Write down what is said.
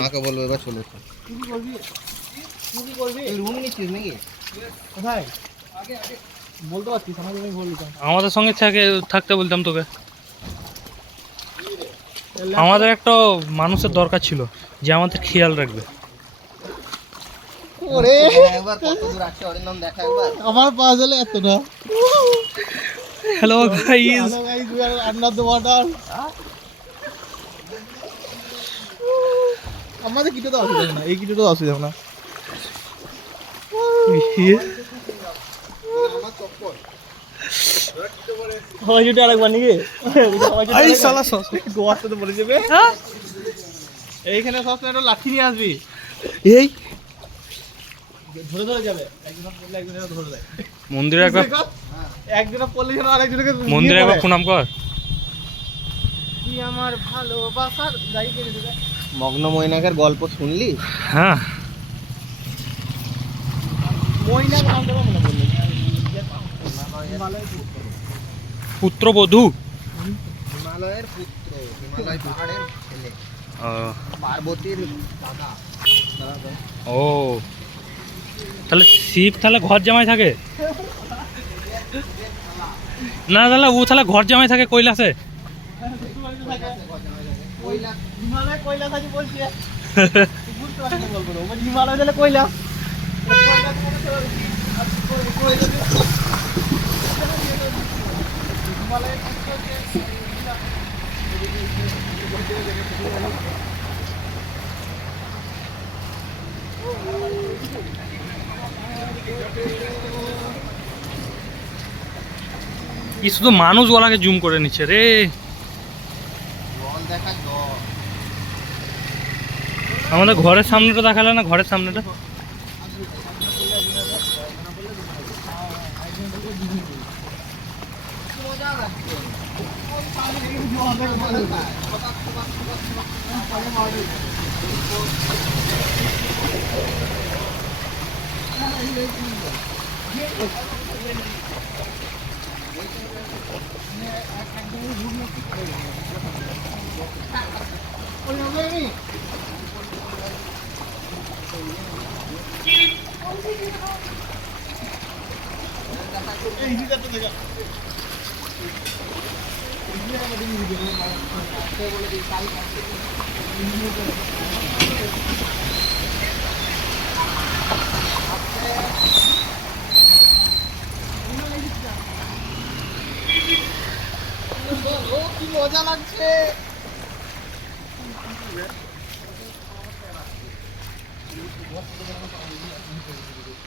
মাকে বলবো এবার চলে এসো। রুম নিচ্ছিস নাকি? কোথায় বলতে পারছিস? আমি বলতাম আমাদের সঙ্গে থাকতে বলতাম তোকে। আমাদের একটা মানুষের দরকার ছিল যে আমাদের খেয়াল রাখবে। ওরে একবার কত দূর আছে ওর নাম দেখা একবার। আমার পাশ হলে এতটা। Hello guys, hello guys, we are under the water. আমাদের কিটো তো অসুবিধা না, এই কিটো তো অসুবিধা না। আমার চপ্পল সবাই জুটে আরেকবার নাকি? এই শালা সস গোয়াতে তো বলে যাবে। এইখানে সবসময় লাঠি নিয়ে আসবি, এই ধরে ধরে যাবে। একজন পড়লে একজনের ধরে দেয়। মন্দিরে একবার একজনে পড়লে যেন আরেকজনকে মন্দিরে একবার প্রণাম কর। কি আমার ভালোবাসার যাই করে দেবে। মগ্ন মৈনাকের গল্প শুনলি? হ্যাঁ, মইনা নাম দেবো মনে বললি। পুত্রবধূ। হিমালয়ের পুত্র, হিমালয় পাহাড়ের ছেলে, পার্বতীর দাদা। ও তাহলে শিব তাহলে ঘর জামাই থাকে না? তাহলে ও তাহলে ঘর জামাই থাকে কৈলাসে। হিমালয় কৈলাস আছে বলছি। বুঝতে পারছি না বলবো। হিমালয় দিলে কৈলাস। কি শুধু মানুষ গলাকে জুম করে নিচ্ছে রে। জল দেখা জল। আমাদের ঘরের সামনেটা দেখালে না, ঘরের সামনেটা। কি মজা লাগছে।